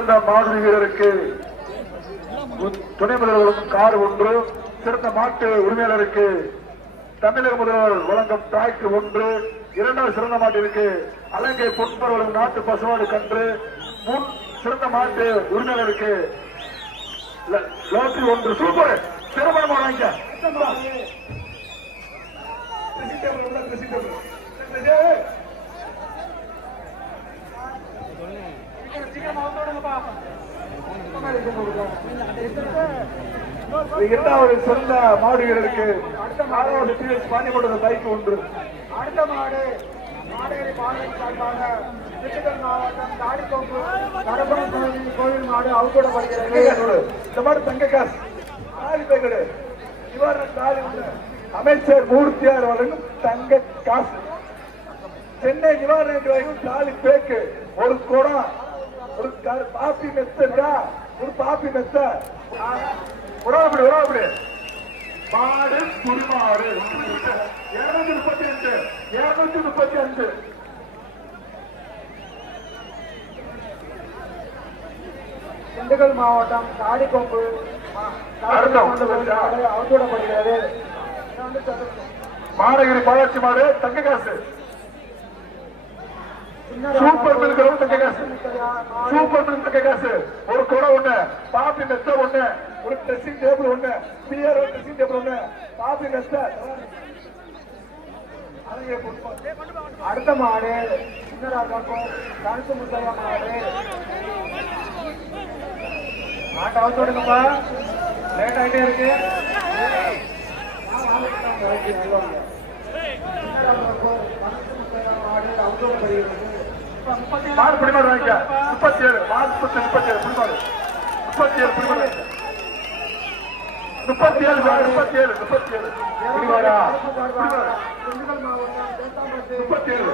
சிறந்த வீரருக்கு துணை முதல்வரும் கார் ஒன்று சிறந்த மாட்டு உரிமையாளருக்கு தமிழக முதல்வர் வழங்கும் டிராக்டர் ஒன்று இரண்டாவது சிறந்த மாட்டிற்கு அலங்கை பொன்பர் நாட்டு பசுமாடு கன்று முன் சிறந்த மாட்டு உரிமையாளருக்கு லோட்டரி ஒன்று. சூப்பர்! சிறப்பான வாங்க இரண்டாவது சிறந்த மாடு வீரருக்கு அடுத்த நாலாவது டிஎஸ் பைக் ஒன்று. அடுத்த மாடு மாடேரி பாளையம் சார்பாக திண்டுக்கல் மாவட்டம் தாடிக்கோப்பு கரபுரம் கோவில் கோவில் மாடு அவுக்கூடப்படுகிறது இந்த தங்க காசு தாலி பேக்கடு. நிவாரண தாலி அமைச்சர் மூர்த்தியார் வழங்கும் தங்க காசு சென்னை நிவாரண நிதி வழங்கும் தாலி பேக்கு. ஒரு குடம் க- பாப்பி மெத்த இருக்கா ஒரு பாப்பி மெத்த. உறவுப்படி உறவுப்படி மாடு குருமாடு இருநூத்தி முப்பத்தி அஞ்சு இருநூத்தி முப்பத்தி அஞ்சு திண்டுக்கல் மாவட்டம் தாடிக்கோப்பு அருந்தம். அவுக்கூடப்படுகிறது மாநகரி பாலாட்சி மாடு தங்க காசு. சூப்பர் மில்க் ரவுண்ட் தங்க காசு. ஒரு குடம் ஒண்ணு பாப்பி மெத்த ஒண்ணு ஒரு ட்ரெஸ்ஸிங் டேபிள் ஒண்ணு பியர் ட்ரெஸ்ஸிங் டேபிள் ஒண்ணு பாப்பி மெத்த அடுத்த மாடு சின்னராஜாக்கும் கருத்து முத்தையா மாடு. மாட்டை அவுத்து விடுங்கப்பா. லேட் ஆகிட்டே இருக்கு. சின்னராஜாக்கும் கருத்து முத்தையா மாடு அவுத்து மாடு பிடிமாடு வாங்கிக்க முப்பத்தி ஏழு மாடு முப்பத்தி முப்பத்தி ஏழு பிடிமாடு முப்பத்தி ஏழு பிடிமாடு முப்பத்தி ஏழு முப்பத்தி ஏழு முப்பத்தி ஏழு பிடிமாடா முப்பத்தி ஏழு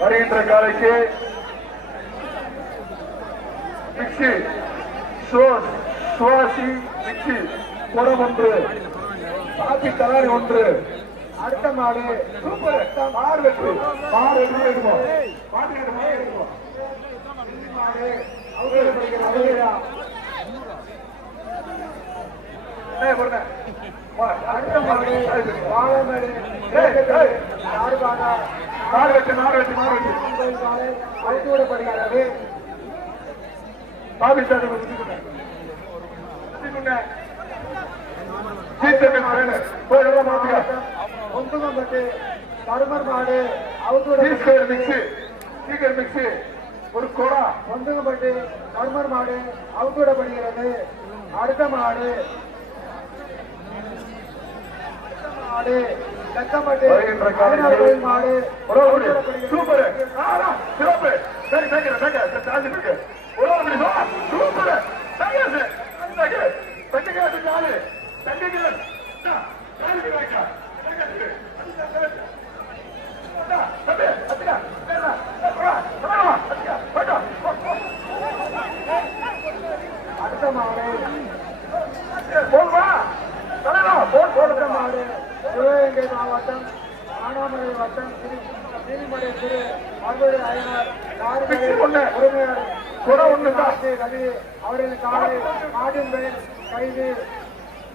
வருகின்ற காலைக்கு மிக்சி சோஸ் சுவாசி மிக்சி குடம் ஒன்று பாத்தி தலாரி ஒன்று. அடுத்த மாடு சூப்பர். மாறு வெற்றி. மாறு வெற்றி எடுப்போம். மாட்டு எடுப்போம். மாடு ஏய், பொறுங்க. வா, அடுத்த மாடு வாழமேடு ஏய். சார்பாக மாறு வெற்றி மாறு வெற்றி மாறு வெற்றி சார் போயிடலாம் மாத்துக்க ஒன்றுகம்பட்டு கருமர் மாடு விடப்படுகிறது மிக்ஸி சீக்கர் மிக்ஸி ஒரு குடா. ஒன்றுகம்பட்டு கருமர் மாடு அவுத்து விடப்படுகிறது அடுத்த மாடு. மாடு லக்கம்பட்டு மாடு சூப்பர். சிறப்பு. சரி இருக்கு உறவுமுடி சூப்பர். தங்காசு தங்க தங்காசு நாலு தங்க நாலு சிவகங்கை மாவட்டம் ஆனாமலை வட்டம் திருமலை திரு அறுபது உரிமையாளர் காலை கைது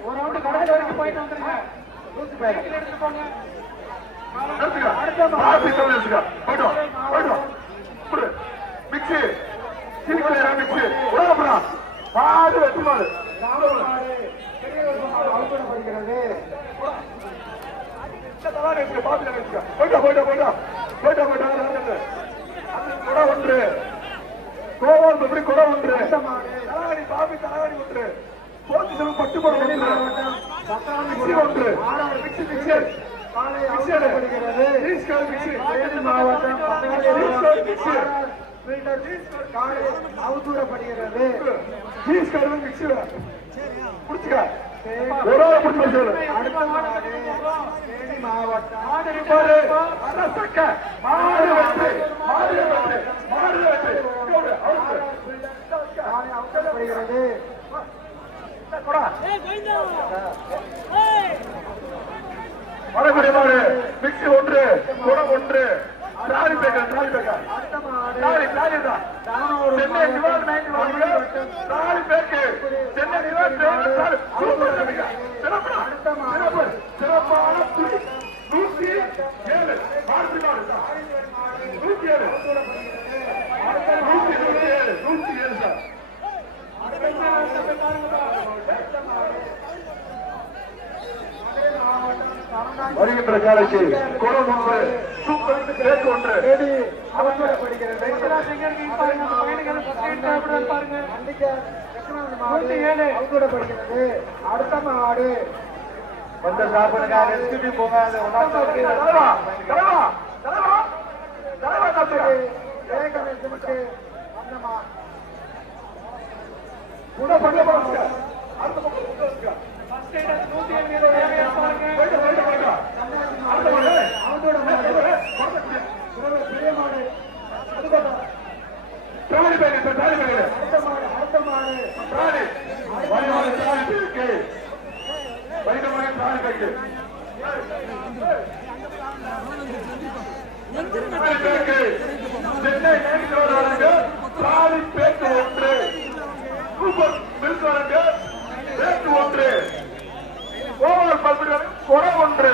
ஒரு ரவுண்டு கடைசி வரைக்கும் போயிட்டு வந்துருங்க நூத்தி பேர் எடுத்துட்டு போயிட்டு போயிட்டு கோவால் பற்றி குடம் ஒன்று? தலவாடி பாபி தலவாடி ஒன்று. போட்டி செலவு பட்டு போட ஒன்று. ஒன்று. மிக்சி. மிக்சர் அவதூறப்படுகிறது மாவட்டம். மரகுடி மாடு மிக்சி ஒன்று ಪ್ರಕಾರಕ್ಕೆ ಕೊಡಮೊಂದು ಬೇಕು ಅಂದ್ರೆ அடுத்த மாடு. வந்த சாப்பிடுங்க எடுத்துட்டு போங்க. அடுத்த பக்கம் சென்னை நேரில் வரங்க காலி பேட்டு ஒன்று சூப்பர் ஒன்று.